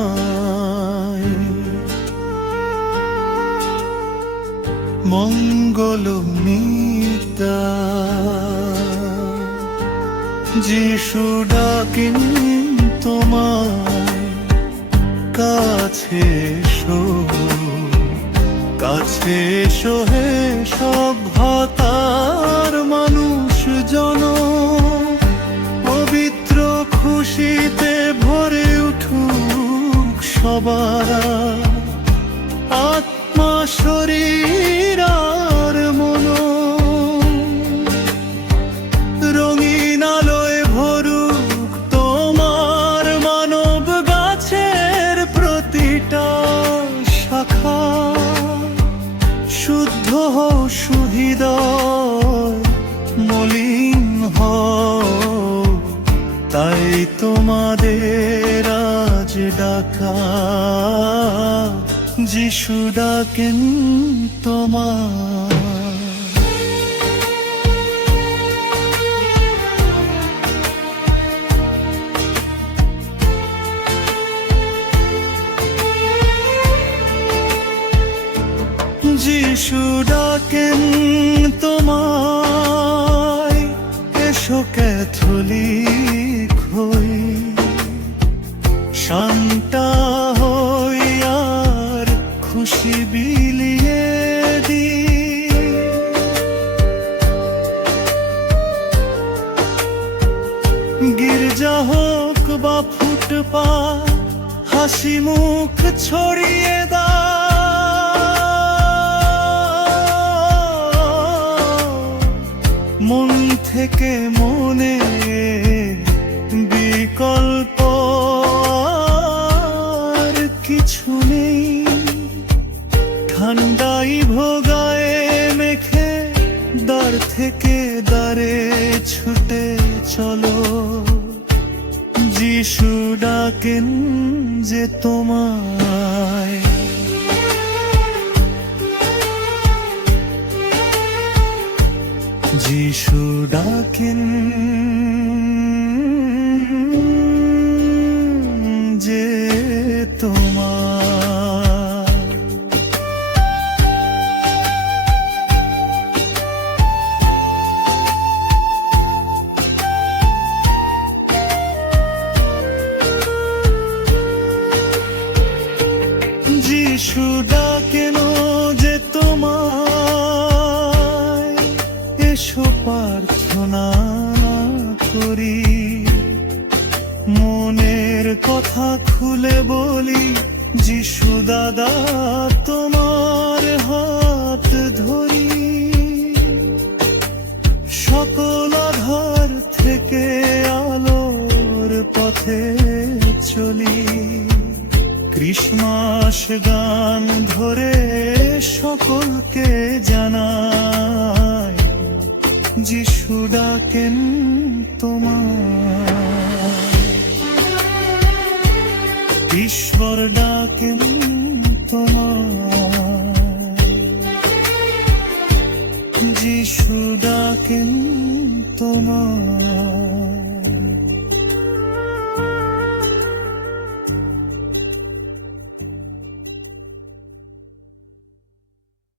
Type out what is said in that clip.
তোমায় মঙ্গলম নিদায়। যিশু ডাকেন তোমায়, কাছে এসো, কাছে এসো হে সভ্যতার মানুষ জন। পবিত্র খুশিতে ভরে উঠুক সবার আত্মা, শরীর আর মন। রঙিন আলোয় ভরুক তোমার মানব গাছের প্রতিটা শাখা। শুদ্ধ হও সুহৃদয়, মলিন হও, তাই তোমাদের আজ ডাকা। যিশু ডাকেন তোমায়। যিশু ডাকেন তোমায়, এসো ক্যাথলিক হই, শান্তা হই আর খুশি বিলিয়ে দি। গির্জা হোক বা ফুটপাত, হাসি মুখ ছড়িয়ে দা। মন থেকে মনে বিকল্প আর কিছু নেই। ঠান্ডাই ভোগায় মেখে দ্বার থেকে দ্বারে ছুটে চলো। যিশু ডাকেন যে তোমায়। যিশু ডাকেন যে তোমায়। যিশু ডাকেন যে তোমায়। এসো প্রার্থনা করি, মনের কথা খুলে বলি। যিশু দাদা তোমার হাত ধরি, সকল আধার থেকে আলোর পথে চলি। ক্রিসমাস গান ধরে সকলকে জানাই, যিশু ডাকেন তোমায়। ঈশ্বর ডাকেন তোমায়। যিশু ডাকেন তোমায়।